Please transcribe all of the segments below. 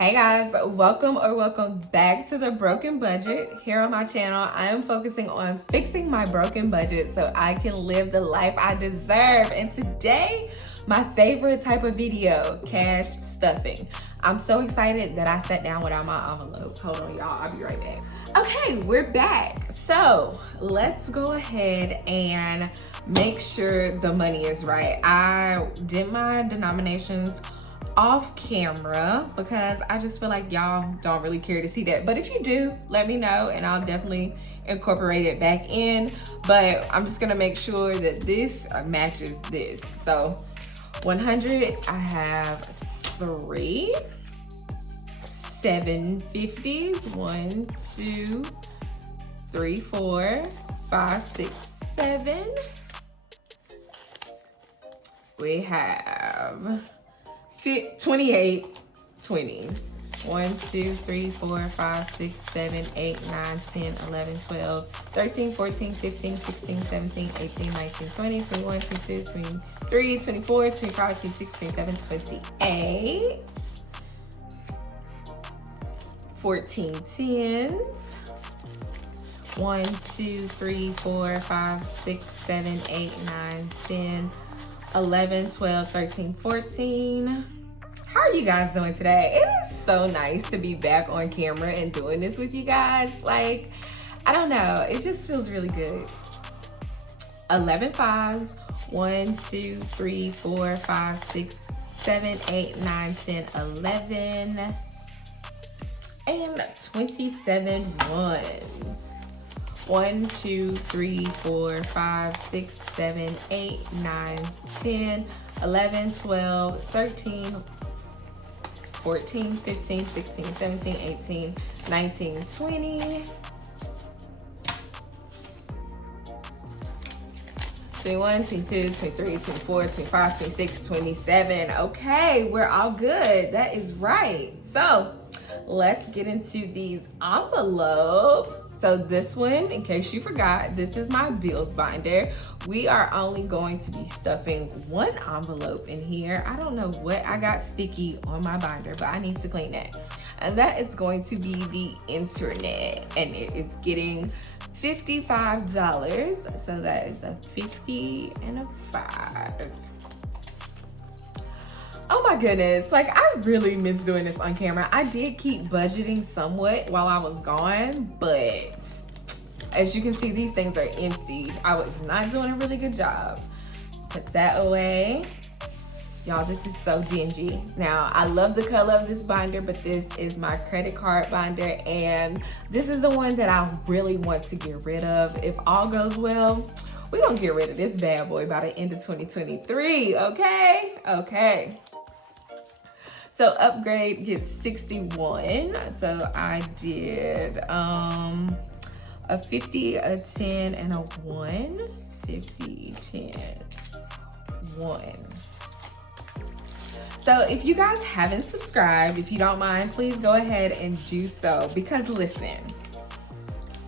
Hey guys, welcome back to the Broken Budget. Here on my channel, I am focusing on fixing my broken budget so I can live the life I deserve. And today, my favorite type of video, cash stuffing. I'm so excited that I sat down without my envelopes. Hold on y'all, I'll be right back. Okay, we're back. So let's go ahead and make sure the money is right. I did my denominations off camera because I just feel like y'all don't really care to see that, but if you do, let me know and I'll definitely incorporate it back in. But I'm just gonna make sure that this matches this. So 100, I have 3 750s, 1 2 3 4 5 6 7. We have 28 20s. 1 2 3 4 5 6 7 8 9 10 11 12 13 14 15 16 17 18 19 20 21 22 23 24 25 26 27 28. 14 10s. 1 2 3 4 5 6 7 8 9 10 11 12 13 14. How are you guys doing today? It is so nice to be back on camera and doing this with you guys. Like, I don't know, it just feels really good. 11 5s. 1 2 3 4 5 6 7 8 9 10 11. And 27 1s. 1 2 3 4 5 6 7 8 9 10 11 12 13 14 15 16 17 18 19 20 21 22 23 24 25 26 27. Okay, we're all good. That is right. So let's get into these envelopes. So this one, in case you forgot, this is my bills binder. We are only going to be stuffing 1 envelope in here. I don't know what I got sticky on my binder, but I need to clean that. And that is going to be the internet. And it's getting $55. So that is a 50 and a 5. Oh my goodness, like I really miss doing this on camera. I did keep budgeting somewhat while I was gone, but as you can see, these things are empty. I was not doing a really good job. Put that away. Y'all, this is so dingy. Now, I love the color of this binder, but this is my credit card binder, and this is the one that I really want to get rid of. If all goes well, we're gonna get rid of this bad boy by the end of 2023, okay? Okay. So upgrade gets 61. So I did a 50, a 10, and a 1. 50, 10, 1. So if you guys haven't subscribed, if you don't mind, please go ahead and do so. Because listen,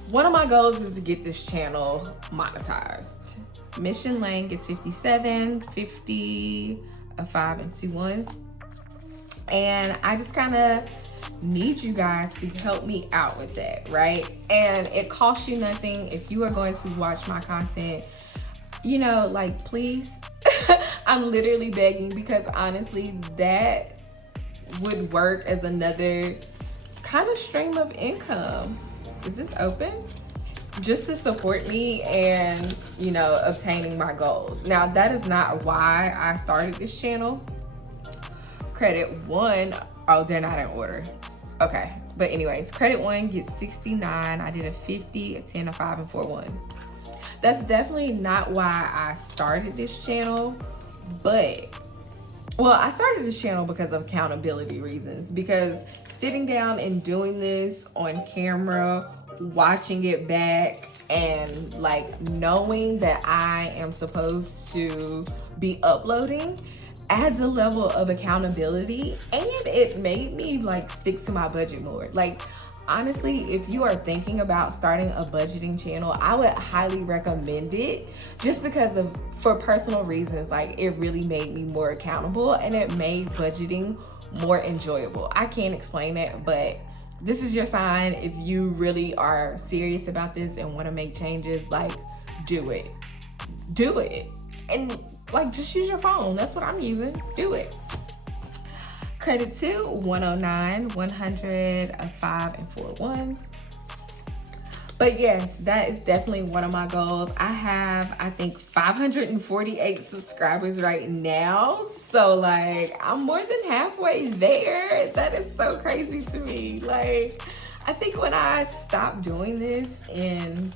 one of my goals is to get this channel monetized. Mission Lane gets 57, 50, a 5, and 2 1s. And I just kind of need you guys to help me out with that, right? And it costs you nothing if you are going to watch my content. You know, like, please, I'm literally begging, because honestly, that would work as another kind of stream of income. Is this open? Just to support me and, you know, obtaining my goals. Now, that is not why I started this channel. Credit 1, oh, they're not in order. Okay, but anyways, credit 1 gets 69. I did a 50, a 10, a 5, and 4 1s. That's definitely not why I started this channel, but, well, I started this channel because of accountability reasons, because sitting down and doing this on camera, watching it back, and like knowing that I am supposed to be uploading adds a level of accountability, and it made me like stick to my budget more. Like, honestly, if you are thinking about starting a budgeting channel, I would highly recommend it, just because of, for personal reasons. Like, it really made me more accountable and it made budgeting more enjoyable. I can't explain it, but this is your sign. If you really are serious about this and want to make changes, like, do it. Do it. And like, just use your phone. That's what I'm using. Do it. Credit to 109, 100, 5 and 4 ones. But yes, that is definitely one of my goals. I have, I think, 548 subscribers right now. So like, I'm more than halfway there. That is so crazy to me. Like, I think when I stopped doing this in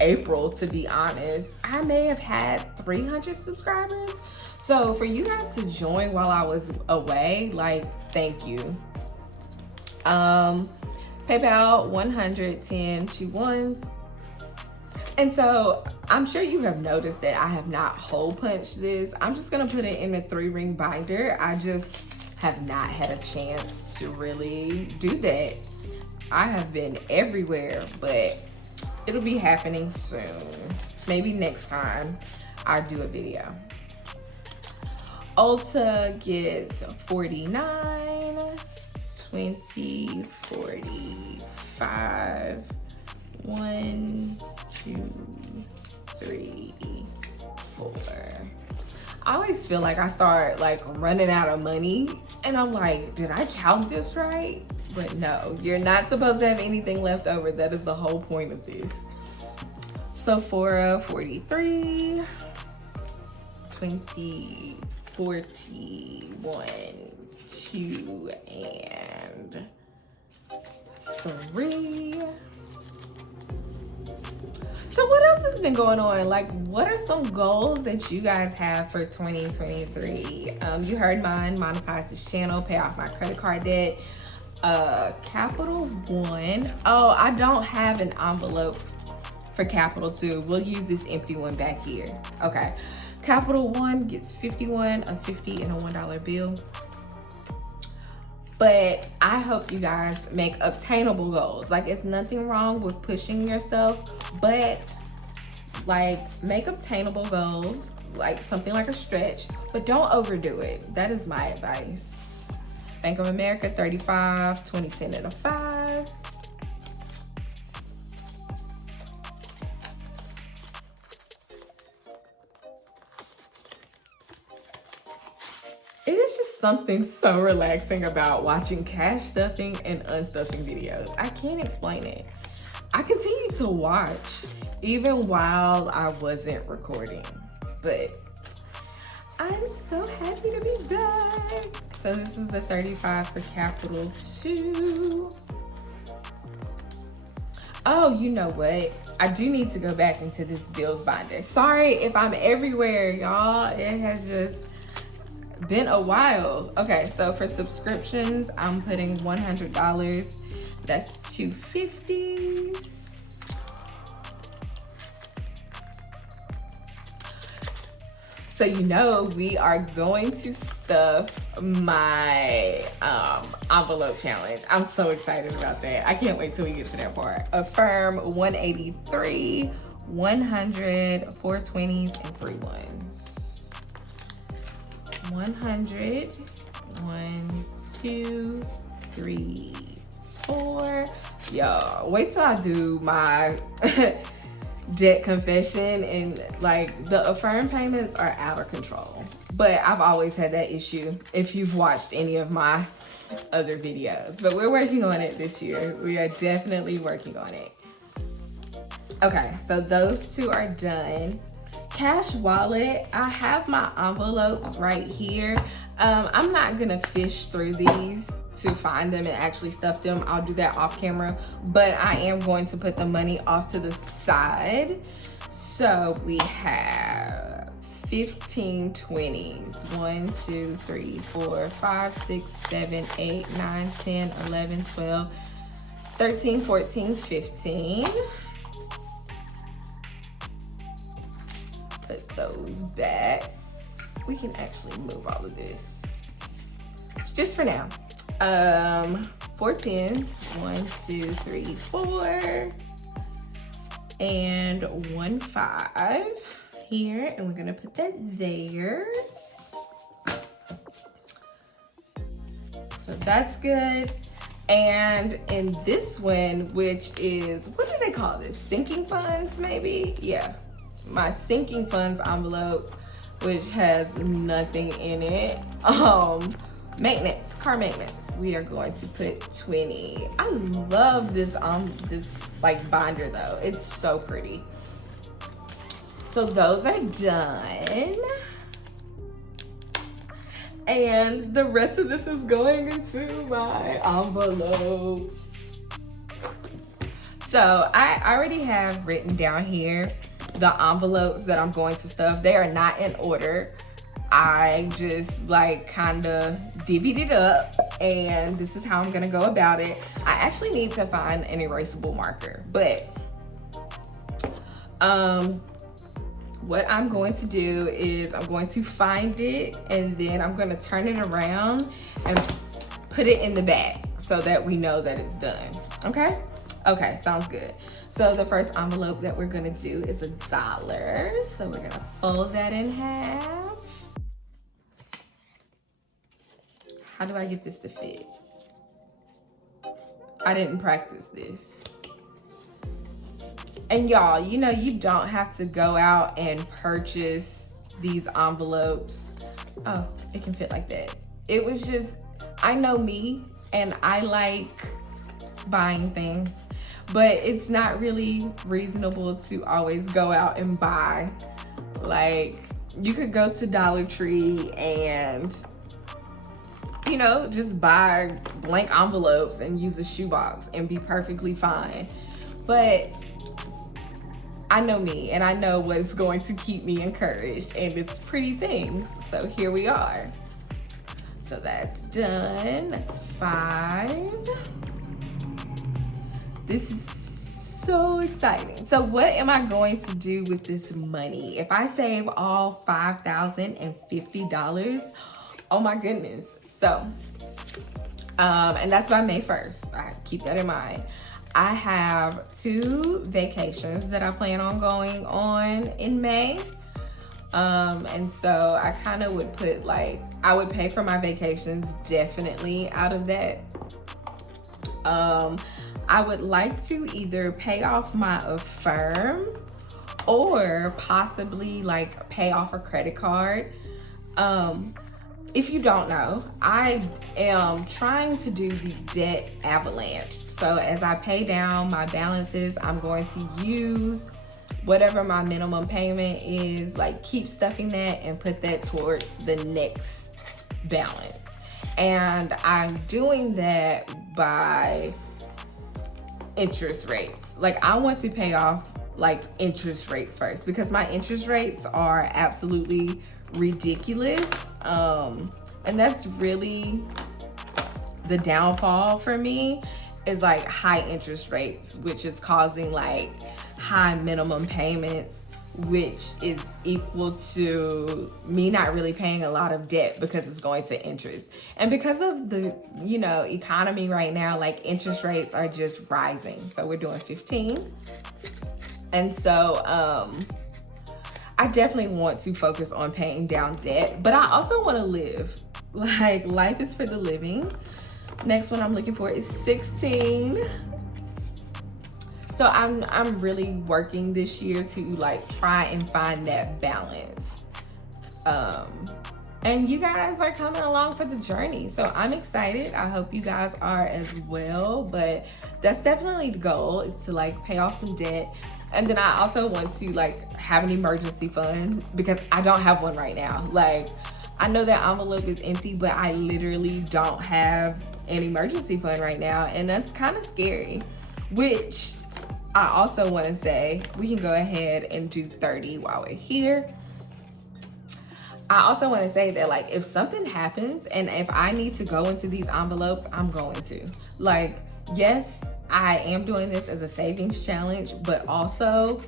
April, to be honest, I may have had 300 subscribers. So for you guys to join while I was away, like, thank you. PayPal 110 2 ones. And so I'm sure you have noticed that I have not hole punched this. I'm just gonna put it in a 3-ring binder. I just have not had a chance to really do that. I have been everywhere, but it'll be happening soon. Maybe next time I do a video. Ulta gets 49, 20, 45, 1, 2, 3, 4. I always feel like I start like running out of money and I'm like, did I count this right? But no, you're not supposed to have anything left over. That is the whole point of this. Sephora 43, 20, 41, 2, and 3. So what else has been going on? Like, what are some goals that you guys have for 2023? You heard mine: monetize this channel, pay off my credit card debt. Capital One. Oh, I don't have an envelope for Capital Two. We'll use this empty one back here. Okay. Capital One gets 51, a 50, and a $1 bill. But I hope you guys make obtainable goals. Like, it's nothing wrong with pushing yourself, but like, make obtainable goals, like something like a stretch, but don't overdo it. That is my advice. Bank of America 35, 2010 and a 5. It is just something so relaxing about watching cash stuffing and unstuffing videos. I can't explain it. I continued to watch even while I wasn't recording, but I'm so happy to be back. So this is the 35 for Capital 2. Oh, you know what? I do need to go back into this bills binder. Sorry if I'm everywhere, y'all. It has just been a while. Okay, so for subscriptions, I'm putting $100. That's 250s. So you know we are going to stuff my envelope challenge. I'm so excited about that. I can't wait till we get to that part. Affirm 183, 100, 4 20s, and 3 ones. 100, 1, 2, 3, 4. Yo, wait till I do my debt confession, and like, the Affirm payments are out of control. But I've always had that issue if you've watched any of my other videos. But we're working on it this year. We are definitely working on it. Okay, so those two are done. Cash wallet, I have my envelopes right here. I'm not gonna fish through these to find them and actually stuff them. I'll do that off camera, but I am going to put the money off to the side. So we have 15 20s. 1, 2, 3, 4, 5, 6, 7, 8, 9, 10, 11, 12, 13, 14, 15. Put those back. We can actually move all of this just for now. 4 tens. 1, 2, 3, 4. And 1 5 here. And we're gonna put that there. So that's good. And in this one, which is, what do they call this? Sinking funds, maybe? Yeah, my sinking funds envelope, which has nothing in it. Maintenance, car maintenance. We are going to put 20. I love this like binder though. It's so pretty. So those are done. And the rest of this is going into my envelopes. So I already have written down here the envelopes that I'm going to stuff. They are not in order. I just like kind of divvied it up, and this is how I'm gonna go about it. I actually need to find an erasable marker, but what I'm going to do is I'm going to find it, and then I'm gonna turn it around and put it in the bag so that we know that it's done, okay? Okay, sounds good. So the first envelope that we're gonna do is $1. So we're gonna fold that in half. How do I get this to fit? I didn't practice this. And y'all, you know, you don't have to go out and purchase these envelopes. Oh, it can fit like that. It was just, I know me, and I like buying things, but it's not really reasonable to always go out and buy. Like, you could go to Dollar Tree and, you know, just buy blank envelopes and use a shoebox and be perfectly fine. But I know me, and I know what's going to keep me encouraged, and it's pretty things. So here we are. So that's done. That's 5. This is so exciting. So what am I going to do with this money? If I save all $5,050, oh my goodness. So, and that's by May 1st. I keep that in mind. I have 2 vacations that I plan on going on in May. And so I kind of would put like, I would pay for my vacations definitely out of that. I would like to either pay off my Affirm or possibly like pay off a credit card. If you don't know, I am trying to do the debt avalanche. So as I pay down my balances, I'm going to use whatever my minimum payment is, like keep stuffing that and put that towards the next balance. And I'm doing that by interest rates. Like I want to pay off like interest rates first, because my interest rates are absolutely ridiculous. And that's really the downfall for me, is like high interest rates, which is causing like high minimum payments, which is equal to me not really paying a lot of debt because it's going to interest. And because of the, you know, economy right now, like interest rates are just rising. So we're doing 15. And so, I definitely want to focus on paying down debt, but I also want to live. Like life is for the living. Next one I'm looking for is 16. So I'm really working this year to like try and find that balance. And you guys are coming along for the journey. So I'm excited. I hope you guys are as well, but that's definitely the goal, is to like pay off some debt. And then I also want to like have an emergency fund, because I don't have one right now. Like I know that envelope is empty, but I literally don't have an emergency fund right now. And that's kind of scary, which I also want to say, we can go ahead and do 30 while we're here. I also want to say that like if something happens and if I need to go into these envelopes, I'm going to. Like, yes, I am doing this as a savings challenge, but also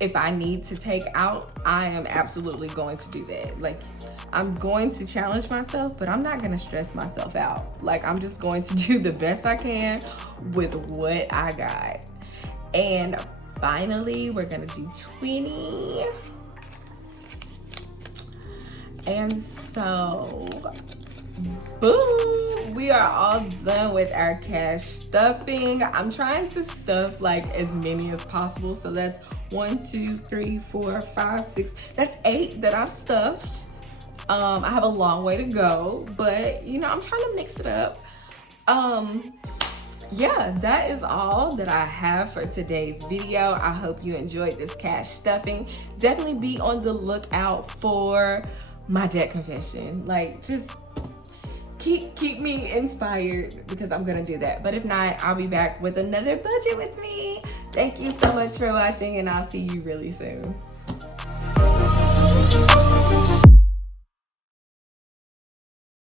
if I need to take out, I am absolutely going to do that. Like, I'm going to challenge myself, but I'm not gonna stress myself out. Like, I'm just going to do the best I can with what I got. And finally, we're gonna do 20. And so, boom, we are all done with our cash stuffing. I'm trying to stuff like as many as possible. So that's 1, 2, 3, 4, 5, 6. That's 8 that I've stuffed. I have a long way to go, but you know, I'm trying to mix it up. Yeah, that is all that I have for today's video. I hope you enjoyed this cash stuffing. Definitely be on the lookout for my debt confession. Like, just keep me inspired, because I'm gonna do that. But if not, I'll be back with another budget with me. Thank you so much for watching, and I'll see you really soon.